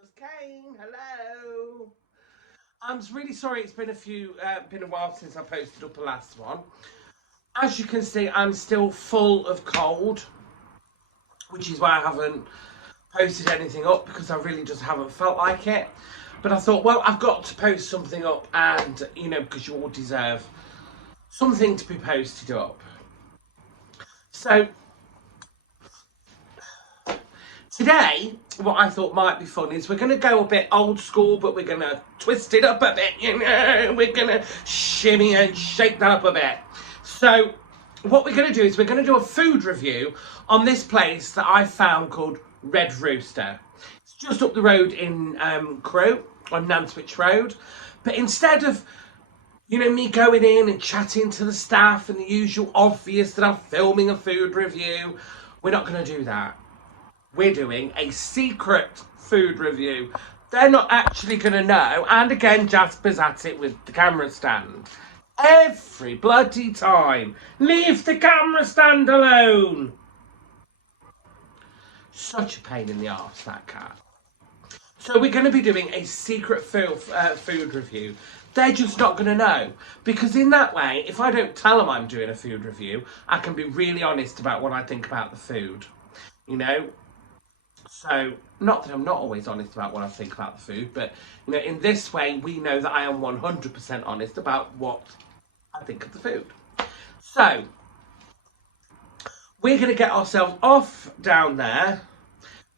Just came. Hello. I'm really sorry. It's been been a while since I posted up the last one. As you can see, I'm still full of cold, which is why I haven't posted anything up because I really just haven't felt like it. But I thought, well, I've got to post something up, and because you all deserve something to be posted up. So today, what I thought might be fun is we're going to go a bit old school, but we're going to twist it up a bit, We're going to shimmy and shake that up a bit. So what we're going to do is we're going to do a food review on this place that I found called Red Rooster. It's just up the road in Crewe, on Nantwich Road. But instead of me going in and chatting to the staff and the usual obvious that I'm filming a food review, we're not going to do that. We're doing a secret food review. They're not actually going to know. And again, Jasper's at it with the camera stand. Every bloody time. Leave the camera stand alone. Such a pain in the arse, that cat. So we're going to be doing a secret food review. They're just not going to know. Because in that way, if I don't tell them I'm doing a food review, I can be really honest about what I think about the food. So, not that I'm not always honest about what I think about the food, but, in this way, we know that I am 100% honest about what I think of the food. So, we're going to get ourselves off down there,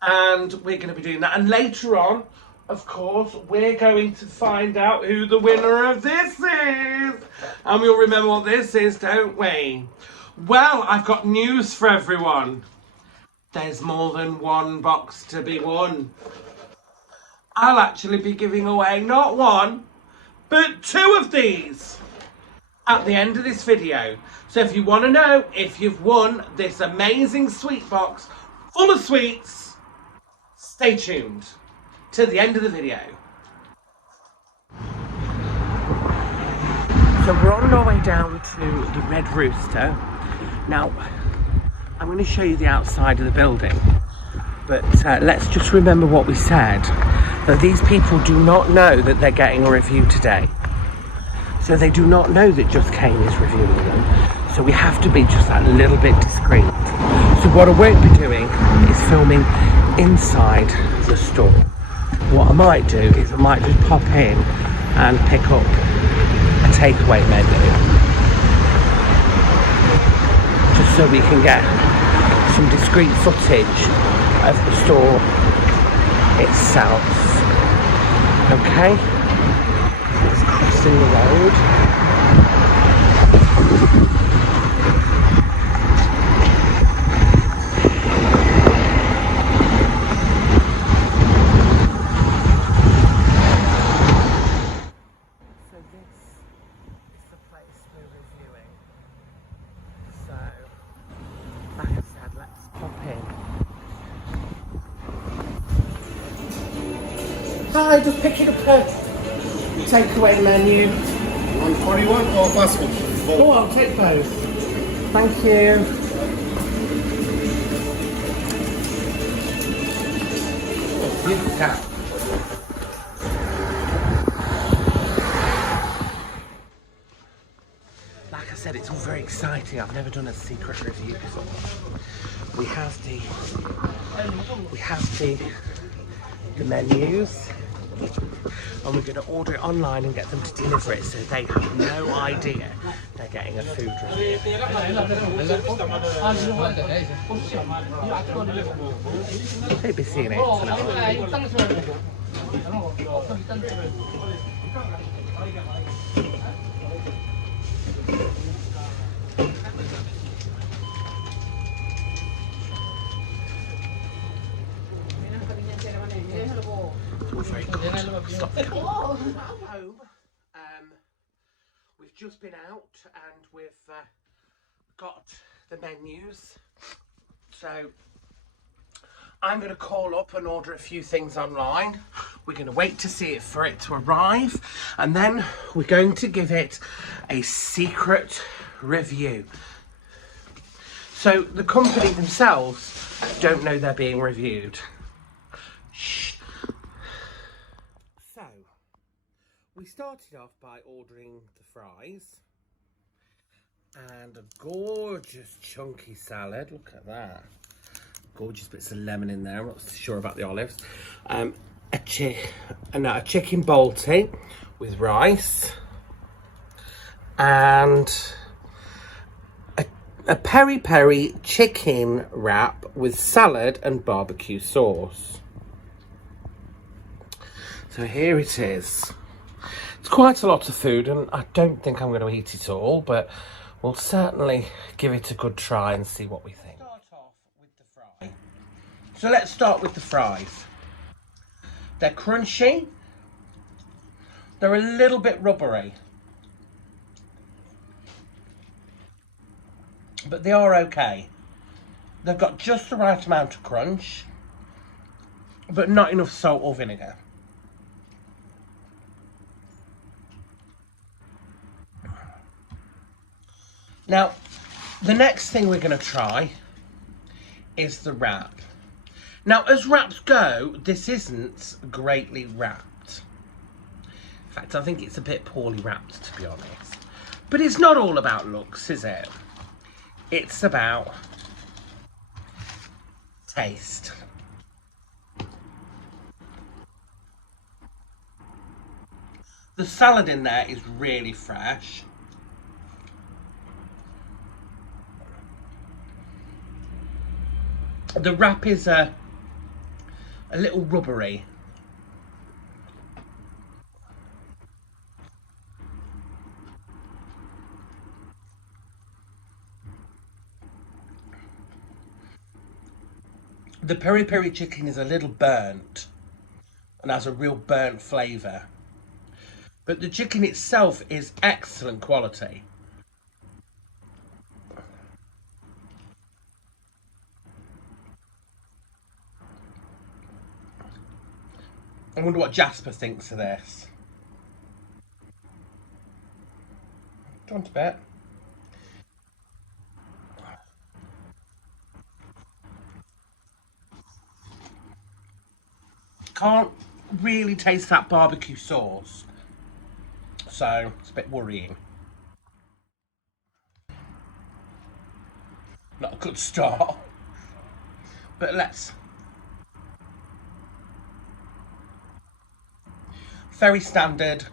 and we're going to be doing that. And later on, of course, we're going to find out who the winner of this is. And we'll remember what this is, don't we? Well, I've got news for everyone. There's more than one box to be won. I'll actually be giving away not one, but 2 of these at the end of this video. So if you want to know if you've won this amazing sweet box full of sweets, stay tuned to the end of the video. So we're on our way down to the Red Rooster. Now, I'm going to show you the outside of the building, but let's just remember what we said, that these people do not know that they're getting a review today. So they do not know that Just Kane is reviewing them. So we have to be just that little bit discreet. So what I won't be doing is filming inside the store. What I might do is I might just pop in and pick up a takeaway menu, just so we can get some discreet footage of the store itself. Okay, just crossing the road. So this is the place we're reviewing. So, like I said, let's pop in. Hi, just picking up a takeaway menu. 141 or fast food? Oh, I'll take both. Thank you. Oh, beautiful cat. Like I said, it's all very exciting. I've never done a secret review before. We have the menus, and we're going to order it online and get them to deliver it, so they have no idea they're getting a food review. They'll be seeing it tonight. Very good. Stop the camera. Home. We've just been out and we've got the menus. So I'm going to call up and order a few things online. We're going to wait to see it for it to arrive, and then we're going to give it a secret review. So the company themselves don't know they're being reviewed. Shh. We started off by ordering the fries and a gorgeous chunky salad. Look at that. Gorgeous bits of lemon in there. I'm not sure about the olives. A chicken balti with rice and a peri-peri chicken wrap with salad and barbecue sauce. So here it is. It's quite a lot of food, and I don't think I'm going to eat it all, but we'll certainly give it a good try and see what we think. Start off with the fries. So let's start with the fries. They're crunchy. They're a little bit rubbery, but they are okay. They've got just the right amount of crunch, but not enough salt or vinegar. Now, the next thing we're going to try is the wrap. Now, as wraps go, this isn't greatly wrapped. In fact, I think it's a bit poorly wrapped, to be honest. But it's not all about looks, is it? It's about taste. The salad in there is really fresh. The wrap is a little rubbery. The peri-peri chicken is a little burnt and has a real burnt flavour. But the chicken itself is excellent quality. I wonder what Jasper thinks of this. Do you want a bit? Can't really taste that barbecue sauce, so it's a bit worrying. Not a good start, but let's. Very standard.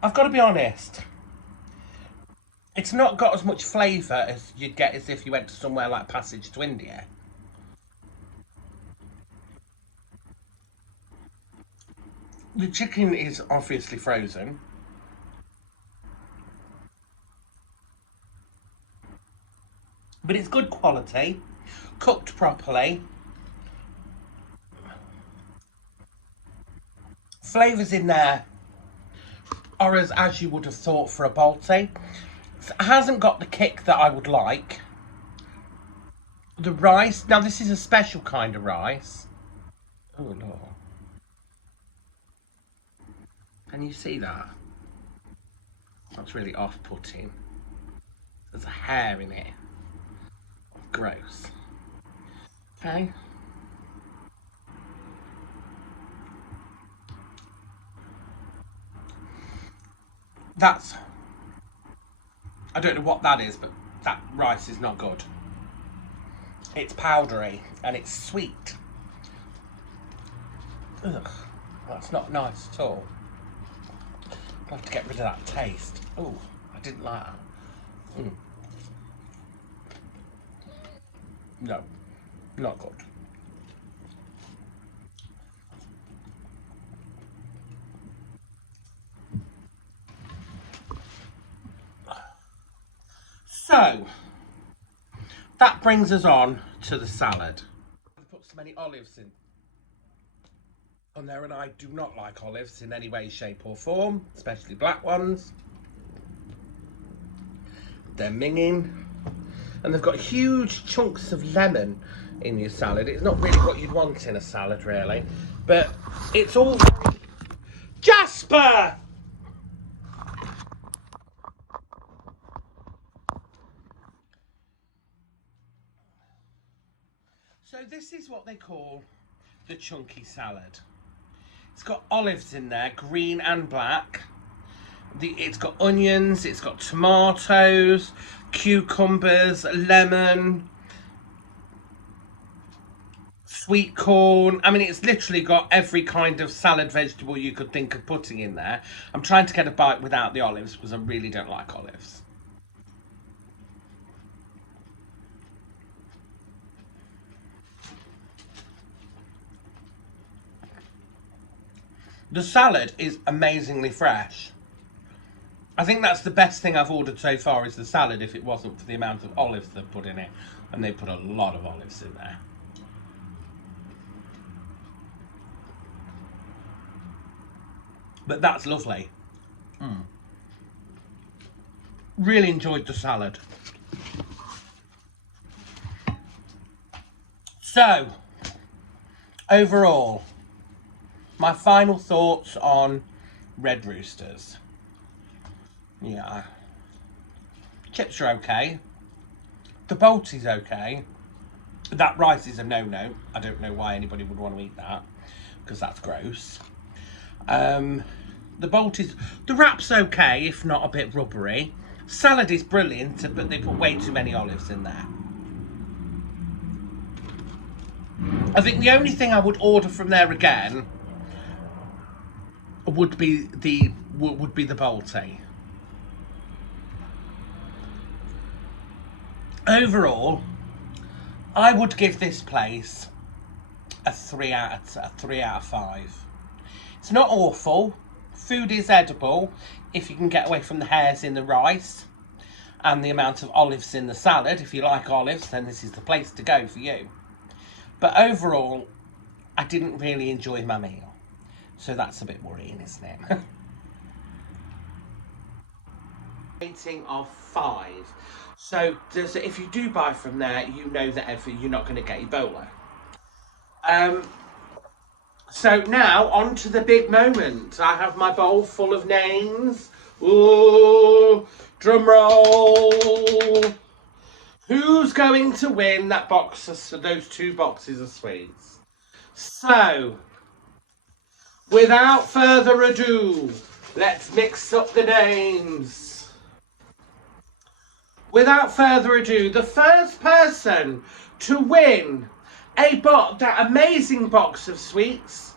I've got to be honest, it's not got as much flavour as you'd get as if you went to somewhere like Passage to India. The chicken is obviously frozen. But it's good quality, cooked properly. Flavours in there are as you would have thought for a balti. It hasn't got the kick that I would like. The rice, now this is a special kind of rice. Oh Lord. Can you see that? That's really off-putting. There's a hair in it. Gross. Okay. That's, I don't know what that is, but that rice is not good. It's powdery and it's sweet. Ugh, that's not nice at all. I'll have to get rid of that taste. Oh, I didn't like that. No, not good. So, that brings us on to the salad. I've put so many olives in on there, and I do not like olives in any way, shape or form, especially black ones. They're minging, and they've got huge chunks of lemon in your salad. It's not really what you'd want in a salad, really, but it's all very... Jasper! So this is what they call the chunky salad. It's got olives in there, green and black. It's got onions, it's got tomatoes, cucumbers, lemon, sweet corn. I mean, it's literally got every kind of salad vegetable you could think of putting in there. I'm trying to get a bite without the olives because I really don't like olives. The salad is amazingly fresh. I think that's the best thing I've ordered so far is the salad, if it wasn't for the amount of olives they've put in it. And they put a lot of olives in there. But that's lovely. Really enjoyed the salad. So, overall, my final thoughts on Red Roosters. Yeah. Chips are okay. The Balti's okay. That rice is a no-no. I don't know why anybody would want to eat that, because that's gross. The Balti's... The wrap's okay, if not a bit rubbery. Salad is brilliant, but they put way too many olives in there. I think the only thing I would order from there again would be the Balti. Overall, I would give this place a 3 out of 5. It's not awful. Food is edible if you can get away from the hairs in the rice and the amount of olives in the salad. If you like olives, then this is the place to go for you. But overall, I didn't really enjoy my meal. So that's a bit worrying, isn't it? Rating of 5. So if you do buy from there, you know that you're not going to get Ebola. So now on to the big moment. I have my bowl full of names. Ooh, drum roll. Who's going to win that box of those 2 boxes of sweets? So, without further ado, let's mix up the names. Without further ado, the first person to win that amazing box of sweets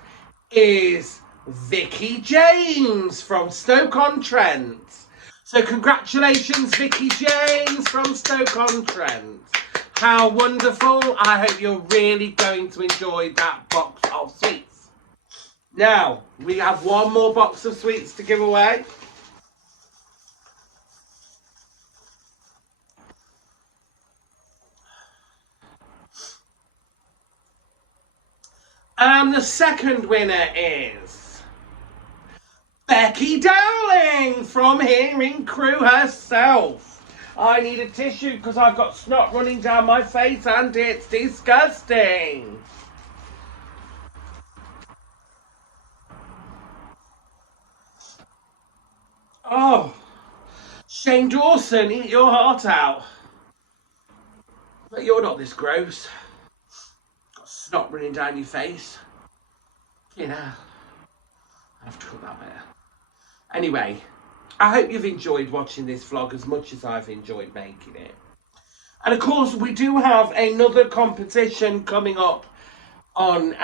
is Vicky James from Stoke-on-Trent. So congratulations, Vicky James from Stoke-on-Trent. How wonderful. I hope you're really going to enjoy that box of sweets. Now, we have one more box of sweets to give away. And the second winner is Becky Dowling from here in Crewe herself. I need a tissue because I've got snot running down my face and it's disgusting. Oh, Shane Dawson, eat your heart out. But you're not this gross. Snot running down your face. You know, I have to cut that bit. Anyway, I hope you've enjoyed watching this vlog as much as I've enjoyed making it. And of course, we do have another competition coming up on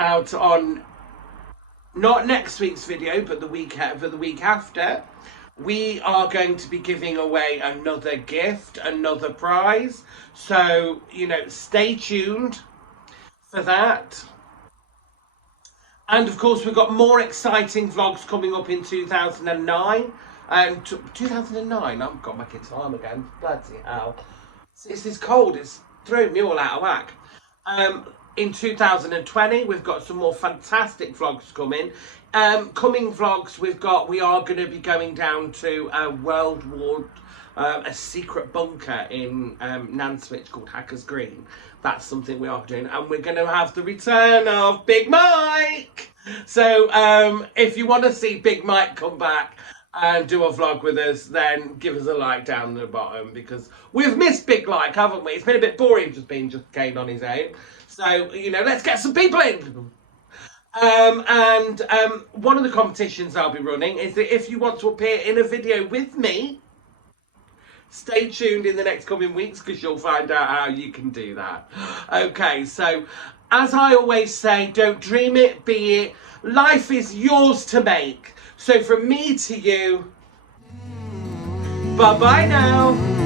not next week's video, but the week after. We are going to be giving away another gift, another prize. So, you know, stay tuned for that. And of course, we've got more exciting vlogs coming up in 2009. 2009, I've got back in time again. Bloody hell. It's this cold, it's throwing me all out of whack. In 2020, we've got some more fantastic vlogs coming. Coming vlogs, we are going to be going down to a secret bunker in Nanswich called Hackers Green. That's something we are doing, and we're going to have the return of Big Mike. So if you want to see Big Mike come back and do a vlog with us, then give us a like down the bottom, because we've missed Big Mike, haven't we? It's been a bit boring just being Kane on his own. So, you know, let's get some people in. And one of the competitions I'll be running is that if you want to appear in a video with me, stay tuned in the next coming weeks because you'll find out how you can do that. Okay, so as I always say, don't dream it, be it. Life is yours to make. So from me to you, bye-bye now.